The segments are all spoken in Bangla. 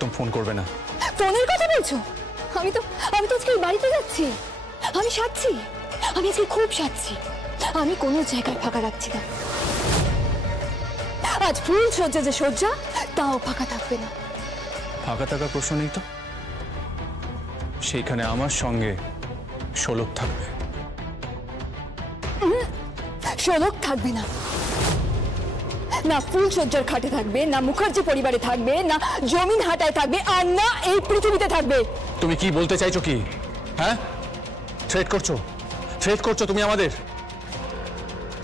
তুমি ফোন করবে না। ফোনের কথা বলছো? আমি তো আজকে বাড়িতে যাচ্ছি। আমি সাজছি, আমি আজকে খুব সাজছি। আমি কোনো জায়গায় ফাঁকা রাখছি না। আজ ফুল সজ্জা যে সজ্জা, তাও ফাঁকা থাকবে না। ফাঁকা থাকার প্রশ্ন নেই তো। সেইখানে আমার সঙ্গে শোলক থাকবে। শোলক থাকবে না, না ফুল সজ্জার খাটে থাকবে, না মুখার্জি পরিবারে থাকবে, না জমিন হাটায় থাকবে, আর না এই পৃথিবীতে থাকবে। তুমি কি বলতে চাইছো? কি হ্যাঁ থ্রেট করছো? থ্রেট করছো তুমি আমাদের?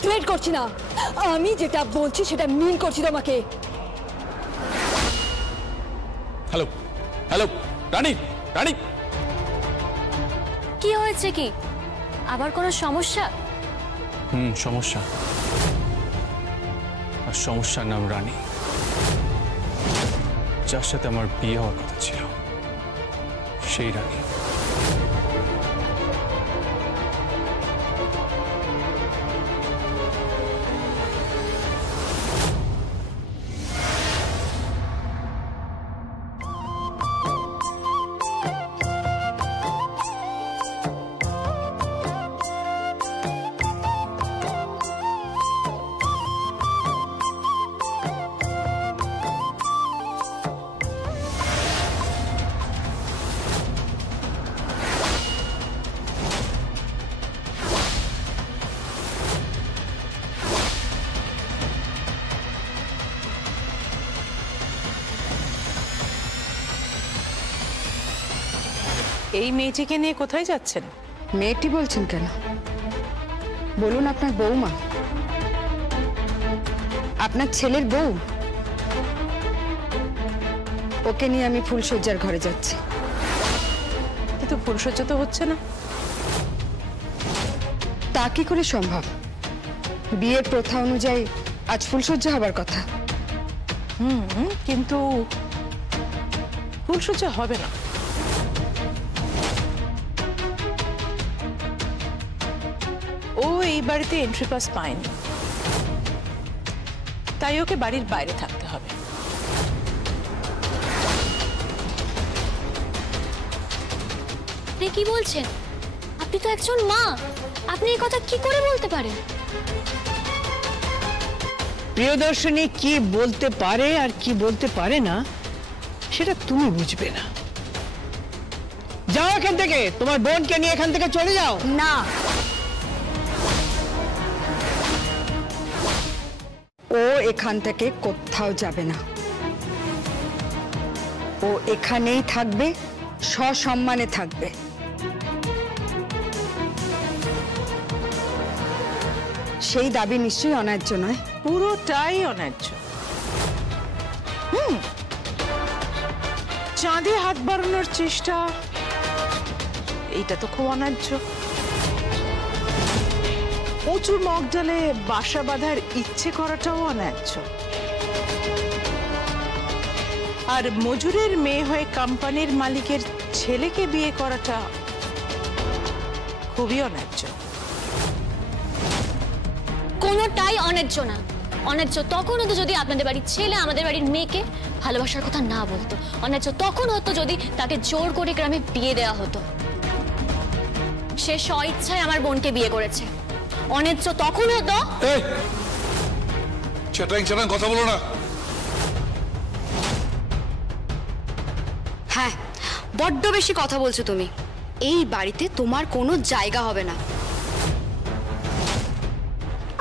থ্রেট করছি না, আমি যেটা বলছি সেটা মিন করছি তোমাকে। হ্যালো হ্যালো রানী, রানী কি হয়েছে? কি আবার কোনো সমস্যা? সমস্যা। আর সমস্যার নাম রানী, যার সাথে আমার বিয়ে হওয়ার কথা ছিল, সেই রানী। এই মেয়েটিকে নিয়ে কোথায় যাচ্ছেন? মেয়েটি বলছেন কেন? বলুন আপনার বউমা, আপনার ছেলের বউ। ওকে নিয়ে আমি ফুলসজ্জার ঘরে যাচ্ছি। কিন্তু ফুলসজ্জা তো হচ্ছে না। তা কি করে সম্ভব? বিয়ের প্রথা অনুযায়ী আজ ফুলসজ্জা হবার কথা। কিন্তু ফুলসজ্জা হবে না। ও এই বাড়িতে এন্ট্রি পাস পায়নি, তাই ওকে বাড়ির বাইরে থাকতে হবে। আপনি কি বলছেন? আপনি তো একজন মা, আপনি এই কথা কি করে বলতে পারেন? প্রিয়দর্শনী কি বলতে পারে আর কি বলতে পারে না সেটা তুমি বুঝবে না। যাও এখান থেকে, তোমার বোনকে নিয়ে এখান থেকে চলে যাও। না, ও এখান থেকে কোথাও যাবে না। ও এখানেই থাকবে, সসম্মানে থাকবে। সেই দাবি নিশ্চয়ই অন্যায্য নয়? পুরোটাই অন্যায্য। চাঁদে হাত বাড়ানোর চেষ্টা, এইটা তো খুব অন্যায্য। উঁচু মগডালে বাসা বাঁধার ইচ্ছে করাটাও অন্যায্য। আর মজুরের মেয়ে হয়ে কোম্পানির মালিকের ছেলেকে বিয়ে করাটা খুবই অন্যায্য। কোনোটাই অন্যায্য না। অন্যায্য তখন হতো যদি আপনাদের বাড়ির ছেলে আমাদের বাড়ির মেয়েকে ভালোবাসার কথা না বলতো। অন্যায্য তখন হতো যদি তাকে জোর করে গ্রামে বিয়ে দেওয়া হতো। সে স্বইচ্ছায় আমার বোনকে বিয়ে করেছে। অন্যায্য তখন হতো। কথা বলো না। হ্যাঁ, বড্ড বেশি কথা বলছো তুমি। এই বাড়িতে তোমার কোনো জায়গা হবে না।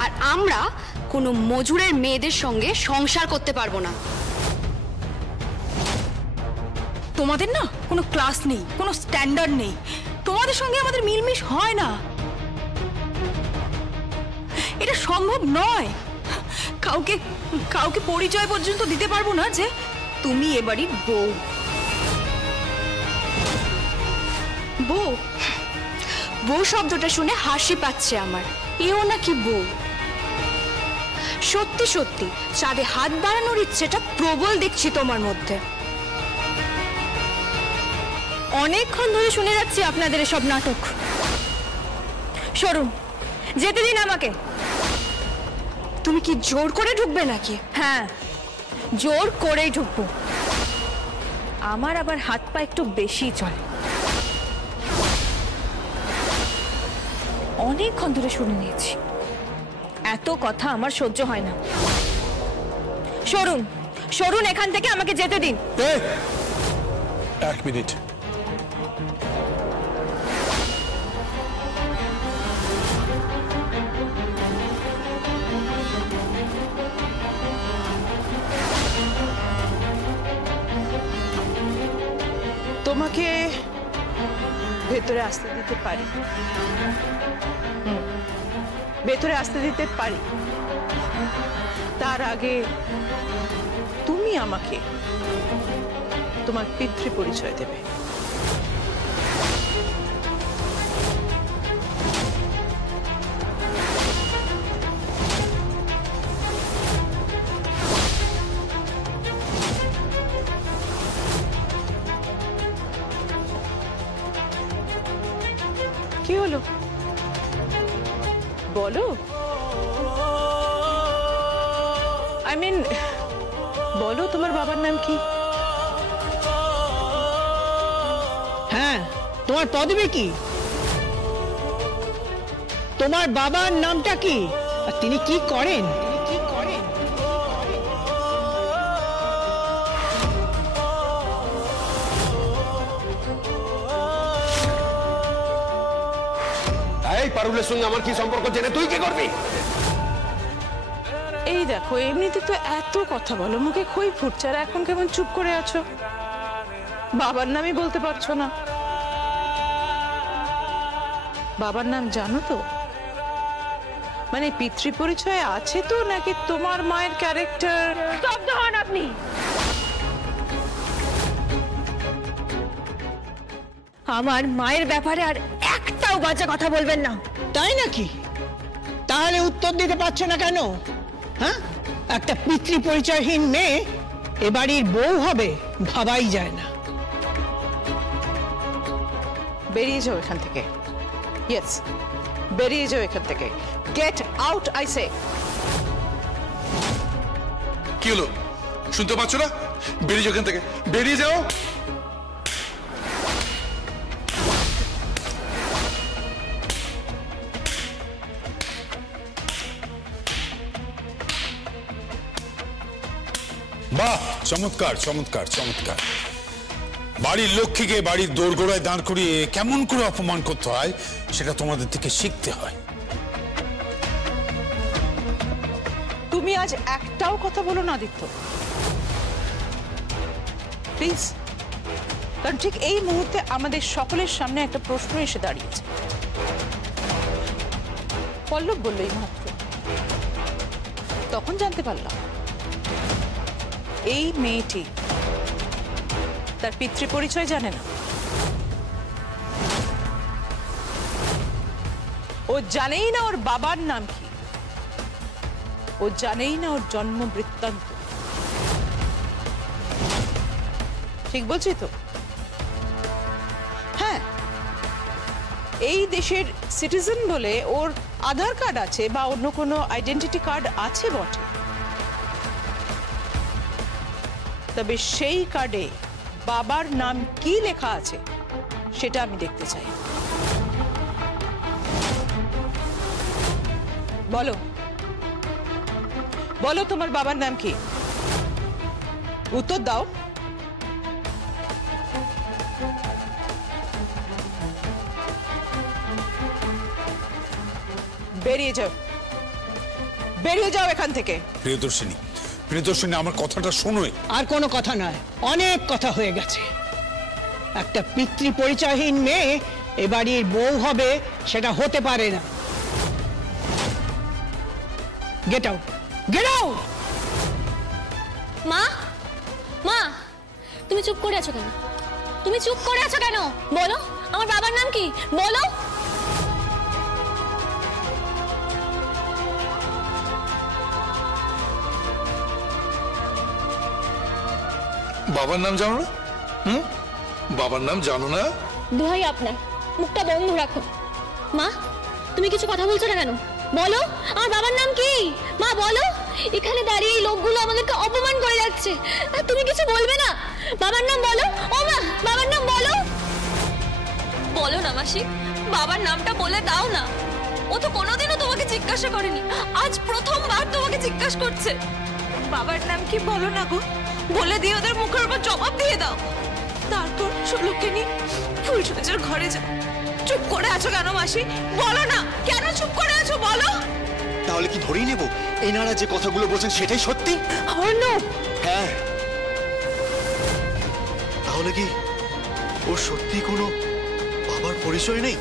আর আমরা কোনো মজুরের মেয়েদের সঙ্গে সংসার করতে পারবো না। তোমাদের না কোনো ক্লাস নেই, কোনো স্ট্যান্ডার্ড নেই। তোমাদের সঙ্গে আমাদের মিলমিশ হয় না, এটা সম্ভব নয়। কাউকে কাউকে পরিচয় পর্যন্ত দিতে পারবো না যে তুমি এ বাড়ির বউ। বউ বউ শব্দটা শুনে হাসি পাচ্ছে আমার। এও নাকি বউ? সত্যি সত্যি চাঁদে হাত বাড়ানোর ইচ্ছেটা প্রবল দেখছি তোমার মধ্যে। অনেকক্ষণ ধরে শুনে যাচ্ছি আপনাদের এসব নাটক। সরুন, যেতে দিন আমাকে। তুমি কি জোর করে ঢুকবে নাকি? হ্যাঁ, জোর করেই ঢুকবো। আমার আবার হাত পা একটু বেশি চলে। অনেকক্ষণ ধরে শুনে নিয়েছি, এত কথা আমার সহ্য হয় না। সরুন সরুন এখান থেকে, আমাকে যেতে দিন। এক মিনিট। তোমাকে ভেতরে আসতে দিতে পারি, ভেতরে আসতে দিতে পারি। তার আগে তুমি আমাকে তোমার পিতৃ পরিচয় দেবে। কি হলো বলো? আই মিন বলো, তোমার বাবার নাম কি? হ্যাঁ, তোমার পদবি কি? তোমার বাবার নামটা কি? আর তিনি কি করেন? এই পারুলের সঙ্গে আমার কি সম্পর্ক জেনে তুই কি করবি? এই দেখো, এমনিতে তো এত কথা বলো, মুখে খই ফুটছে, আর এখন কেমন চুপ করে আছো? বাবার নামই বলতে পারছো না। বাবার নাম জানো তো? মানে পিতৃ পরিচয় আছে তো, নাকি তোমার মায়ের ক্যারেক্টার? স্তব্ধ হন আপনি। আমার মায়ের ব্যাপারে আর একটাও বাজে কথা বলবেন না। তাই নাকি? তাহলে উত্তর দিতে পারছো না কেন? হ্যাঁ, একটা পিতৃ পরিচয়হীন মেয়ে এ বাড়ির বউ হবে ভাবাই যায় না। বেরিয়ে যাও এখান থেকে। ইয়েস, বেরিয়ে যাও এখান থেকে। Get out I say. কি হলো শুনতে পাচ্ছ না? বেরিয়ে যাও এখান থেকে, বেরিয়ে যাও। বাহ, চমৎকার চমৎকার চমৎকার। বাড়ির লক্ষ্মীকে বাড়ির দোরগোড়ায় দাঁড় করিয়ে কেমন করে অপমান করতে হয় সেটা তোমাদের থেকে শিখতে হয়। তুমি আজ একটাও কথা বলো না আদিত্য, প্লিজ। কারণ ঠিক এই মুহূর্তে আমাদের সকলের সামনে একটা প্রশ্ন এসে দাঁড়িয়েছে। পল্লব বললো এই মাত্র, তখন জানতে পারলাম এই মেয়েটি তার পিতৃ পরিচয় জানে না। ও জানেই না ওর বাবার নাম কি, ও জানেই না ওর জন্ম বৃত্তান্ত। ঠিক বলছি তো? হ্যাঁ, এই দেশের সিটিজেন বলে ওর আধার কার্ড আছে বা অন্য কোনো আইডেন্টিটি কার্ড আছে বটে, তবে সেই কার্ডে বাবার নাম কি লেখা আছে সেটা আমি দেখতে চাই। বলো বলো, তোমার বাবার নাম কি? উত্তর দাও। বেরিয়ে যাও, বেরিয়ে যাও এখান থেকে। প্রিয়দর্শিনী, প্রিয়দর্শিনী, আমার কথাটা শোনোই। আর কোনো কথা নয়, অনেক কথা হয়ে গেছে। একটা পিতৃ পরিচয়হীন মেয়ে এ বাড়ির বউ হবে সেটা হতে পারে না। Get out, get out. মা, মা, তুমি চুপ করে আছো কেন? তুমি চুপ করে আছো কেন? বলো, আমার বাবার নাম কি? বলো। বাবার নাম জানো না? বাবার নাম জানো না? দোহাই আপনার, মুখটা বন্ধ রাখো। মা, তুমি কিছু কথা বলছো না কেন? বলো, আমার বাবার নাম কি? মা বলো। এখানে দাঁড়িয়ে এই লোকগুলো আমাদেরকে অপমান করে যাচ্ছে, আর তুমি কিছু বলবে না? বাবার নাম বলো। ও মা, বাবার নাম বলো। বলো না মাসি, বাবার নামটা বলে দাও না। ও তো কোনোদিনও তোমাকে জিজ্ঞাসা করেনি, আজ প্রথমবার তোমাকে জিজ্ঞাসা করছে। বাবার নাম কি বলো না গো, বলে দিয়ে ওদের মুখের উপর জবাব দিয়ে দাও। তারপর ষোলোকে নিয়ে ফুলসজ্জার ঘরে যাও। চুপ করে আছো কেন মাসি? বলো না, কেন চুপ করে আছো বলো। তাহলে কি ধরেই নেব এনারা যে কথাগুলো বলছেন সেটাই সত্যি? হ্যাঁ, তাহলে কি ওর সত্যি কোনো বাবার পরিচয় নেই?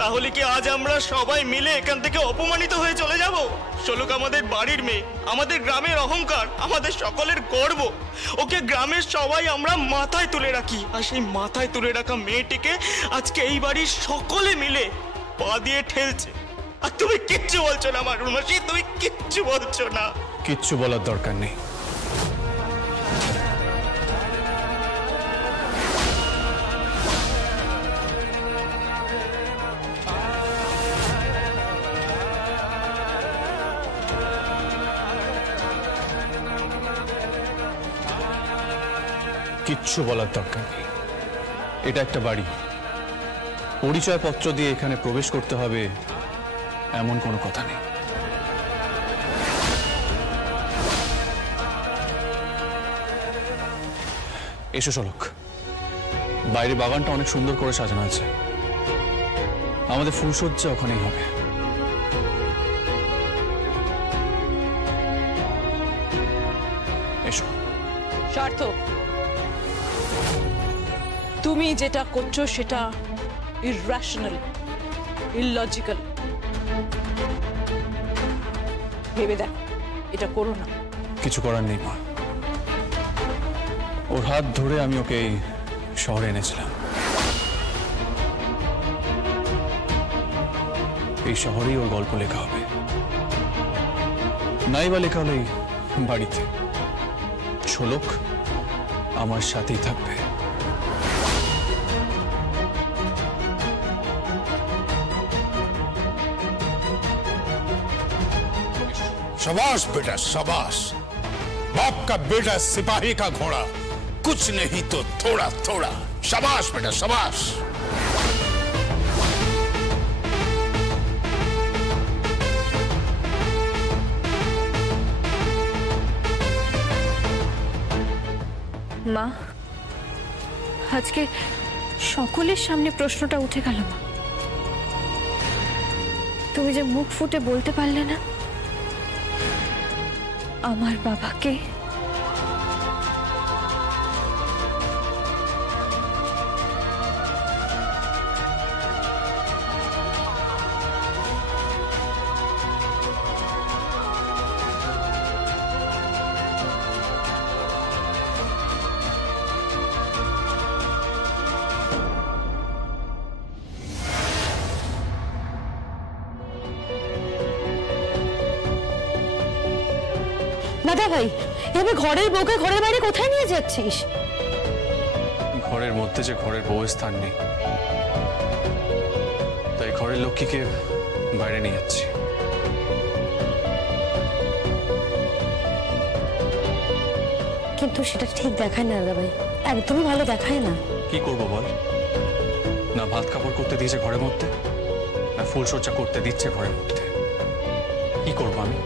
তাহলে কি আজ আমরা সবাই মিলে এখান থেকে অপমানিত হয়ে চলে যাব? শোলক আমাদের বাড়ির মেয়ে, আমাদের গ্রামের অহংকার, আমাদের সকলের গর্ব। ওকে গ্রামের সবাই আমরা মাথায় তুলে রাখি, আর সেই মাথায় তুলে রাখা মেয়েটিকে আজকে এই বাড়ির সকলে মিলে পা দিয়ে ঠেলছে। আর তুমি কিচ্ছু বলছো না মারুল মাসি, তুমি কিচ্ছু বলছো না। কিচ্ছু বলার দরকার নেই। কিচ্ছু বলার দরকার নেই। এটা একটা বাড়ি, পরিচয়পত্র দিয়ে এখানে প্রবেশ করতে হবে এমন কোনো কথা নেই। এসো শোলক, বাইরে বাগানটা অনেক সুন্দর করে সাজানো আছে, আমাদের ফুলসজ্জা ওখানেই হবে। এসো। সার্থক, তুমি যেটা করছো সেটা ইররাশনাল, ইললজিক্যাল। ভেবে দেখ, এটা করো না। কিছু করার নেই মা, ওর হাত ধরে আমি ওকে এই শহরে এনেছিলাম। এই শহরেই ওর গল্প লেখা হবে, নাই বা লেখা হলে বাড়িতে। ঝোলক আমার সাথেই থাকবে। शाबाश बेटा शाबाश, बाप का बेटा सिपाही का घोड़ा, कुछ नहीं तो थोड़ा थोड़ा। शाबाश बेटा शाबाश। মা, আজকে সকলের সামনে প্রশ্নটা উঠে গেল মা। তুমি যে মুখ ফুটে বলতে পারলে না আমার বাবাকে। দাদা ভাই, এভাবে ঘরের বউকে ঘরের বাইরে কোথায় নিয়ে যাচ্ছিস? ঘরের মধ্যে যে ঘরের বউয়ের স্থান নেই, তাই ঘরের লক্ষ্মীকে বাইরে নিয়ে যাচ্ছি। কিন্তু সেটা ঠিক দেখায় না দাদা ভাই, একদমই ভালো দেখায় না। কি করবো বল? না ভাত কাপড় করতে দিয়েছে ঘরের মধ্যে, না ফুলসজ্জা করতে দিচ্ছে ঘরের মধ্যে। কি করবো আমি?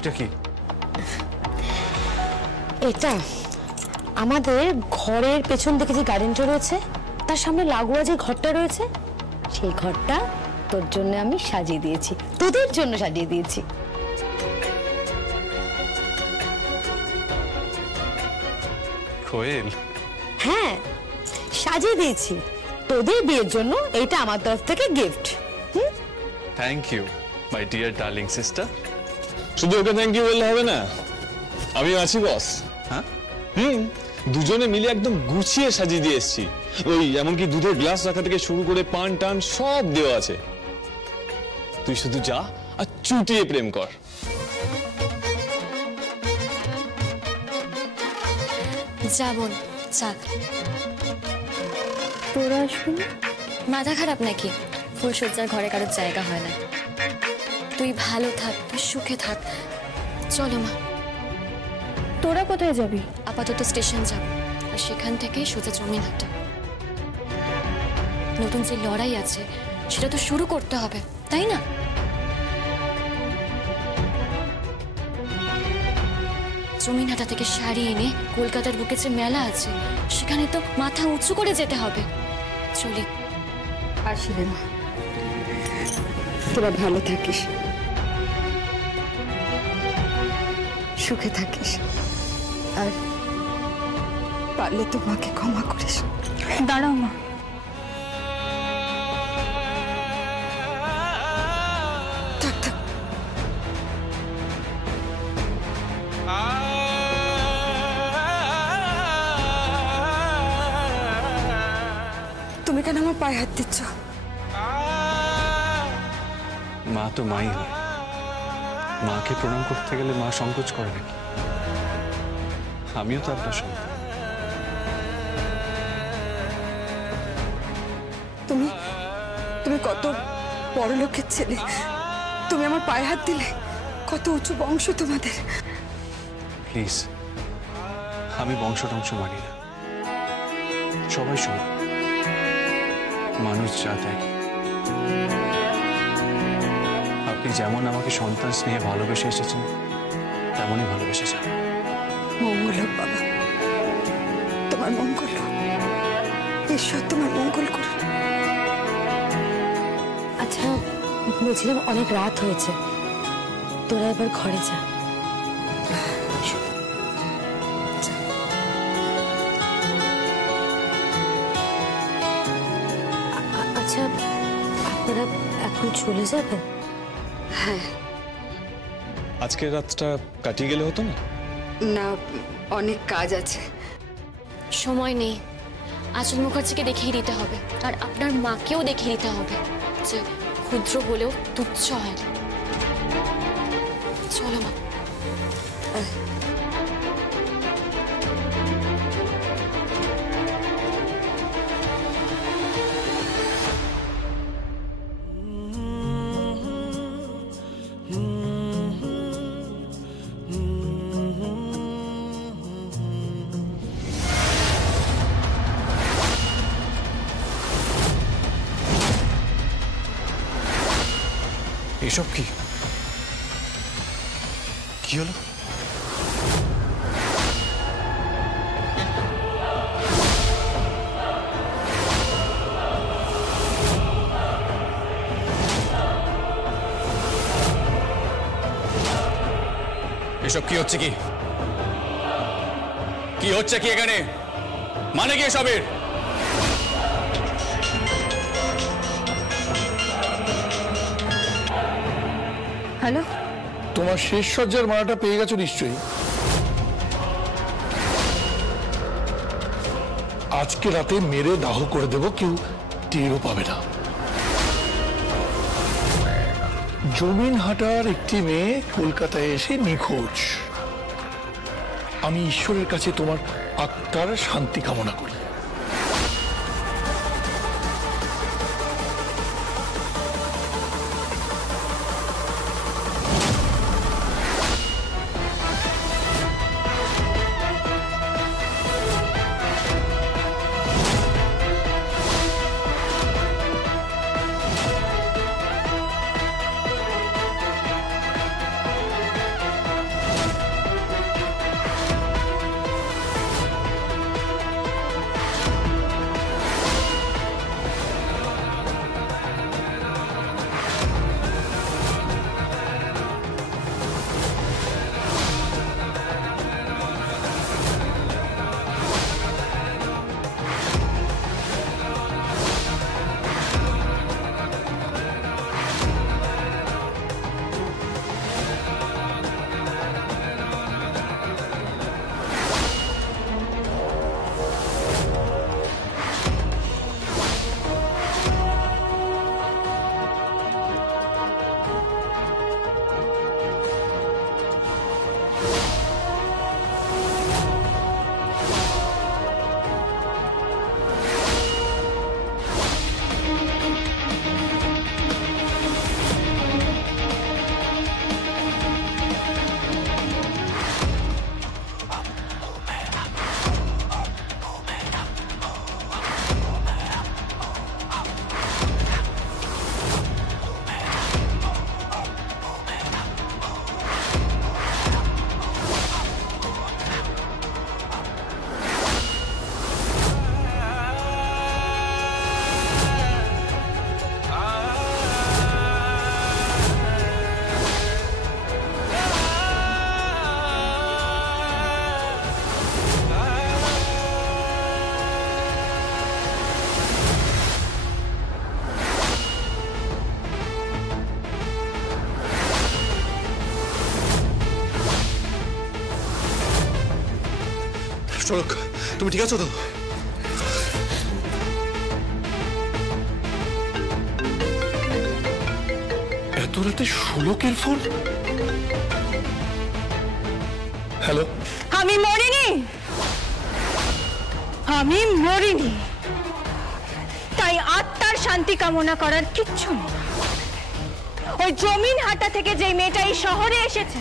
এটা কি? এটা আমাদের ঘরের পেছন দিকে যে গার্ডেনটা রয়েছে, তার সামনে লাগোয়া যে ঘরটা রয়েছে, সেই ঘরটা তোর জন্য আমি সাজিয়ে দিয়েছি, তোদের জন্য সাজিয়ে দিয়েছি। কোয়েল? হ্যাঁ, সাজিয়ে দিয়েছি তোদের বিয়ের জন্য। এটা আমার তরফ থেকে gift. Thank you my dear darling sister. শুধু ওকে থ্যাংক ইউ বললে হবে না, আমি আছি বস। হ্যাঁ, দুজনে মিলে একদম গুছিয়ে সাজিয়ে দিয়ে এসেছি। ওই এমনকি দুধের গ্লাস রাখা থেকে শুরু করে পান টান সব দেওয়া আছে। তুই শুধু যা আর চুটিয়ে প্রেম কর। যাবন চা। তোরা আসবি না? মাথা খারাপ নাকি? ফুলসজ্জার ঘরে কারোর জায়গা হয় না। তুই ভালো থাক, তুই সুখে থাক। চলো মা। তোরা কোথায় যাবি? আপাতত স্টেশন যাব, আর সেখান থেকেই সোজা জমিন হাঁটা। নতুন যে লড়াই আছে সেটা তো শুরু করতে হবে, তাই না? জমিনহাটা থেকে শাড়ি এনে কলকাতার বুকে যে মেলা আছে সেখানে তো মাথা উঁচু করে যেতে হবে। চলি। আসি রে মা, তোরা ভালো থাকিস, সুখে থাকিস, আর পারলে তো মাকে ক্ষমা করিস। দাঁড়াও মা। থাক থাক, তুমি কেন আমার পায়ে হাত দিচ্ছ? মা তো মাই হয়, মাকে প্রণাম করতে গেলে মা সংকোচ করে নাকি? আমিও তো আপনার সন্তান। তুমি তুমি কত বড় লোকের ছেলে, তুমি আমার পায়ে হাত দিলে। কত উঁচু বংশ তোমাদের। প্লিজ, আমি বংশ টংশ মানি না, সবাই সমান, মানুষ জাত এক। আপনি যেমন আমাকে সন্তান স্নেহে ভালোবেসে এসেছেন তেমনই ভালোবেসে যান। মঙ্গল হোক বাবা, তোমার মঙ্গল হোক, ঈশ্বর তোমার মঙ্গল করুন। আচ্ছা, বলছিলাম অনেক রাত হয়েছে, তোরা এবার ঘরে যা। আচ্ছা, আপনারা এখন চলে যাবেন? হ্যাঁ। আজকের রাতটা কাটিয়ে গেলে হতো না? না, অনেক কাজ আছে। সময় নেই। আঁচল মুখার্জিকে দেখিয়ে দিতে হবে, আর আপনার মাকেও দেখিয়ে দিতে হবে যে ক্ষুদ্র হলেও তুচ্ছ হয় না। চলো মা। এসব কি কি হলো? এসব কি হচ্ছে? কি হচ্ছে কি এখানে? মানে কি এসবের? হ্যালো, তোমার শেষ সজ্জার মালাটা পেয়ে গেছো নিশ্চয়ই। আজকে রাতে মেরে দাহ করে দেব, কেউ টেরও পাবে না। জমিনহাটার একটি মেয়ে কলকাতায় এসে নিখোঁজ। আমি ঈশ্বরের কাছে তোমার আত্মার শান্তি কামনা করি। শোলক, তুমি ঠিক আছো তো? এত রাতে শোলকের ফোন? হ্যালো, আমি মরিনি, আমি মরিনি, তাই আত্মার শান্তি কামনা করার কিচ্ছু নেই। ওই জমিন হাটা থেকে যে মেয়েটা এই শহরে এসেছে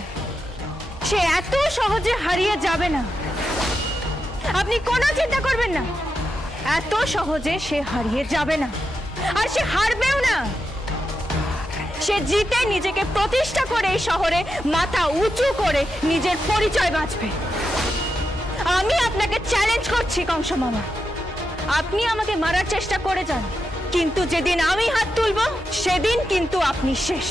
সে এত সহজে হারিয়ে যাবে না, আপনি কোনো চিন্তা করবেন না। এত সহজে সে হারিয়ে যাবে না, আর সে হারবেও না। সে জিতে নিজেকে প্রতিষ্ঠা করে এই শহরে মাথা উঁচু করে নিজের পরিচয় বাঁচবে। আমি আপনাকে চ্যালেঞ্জ করছি কংস মামা, আপনি আমাকে মারার চেষ্টা করে যান, কিন্তু যেদিন আমি হাত তুলব সেদিন কিন্তু আপনি শেষ।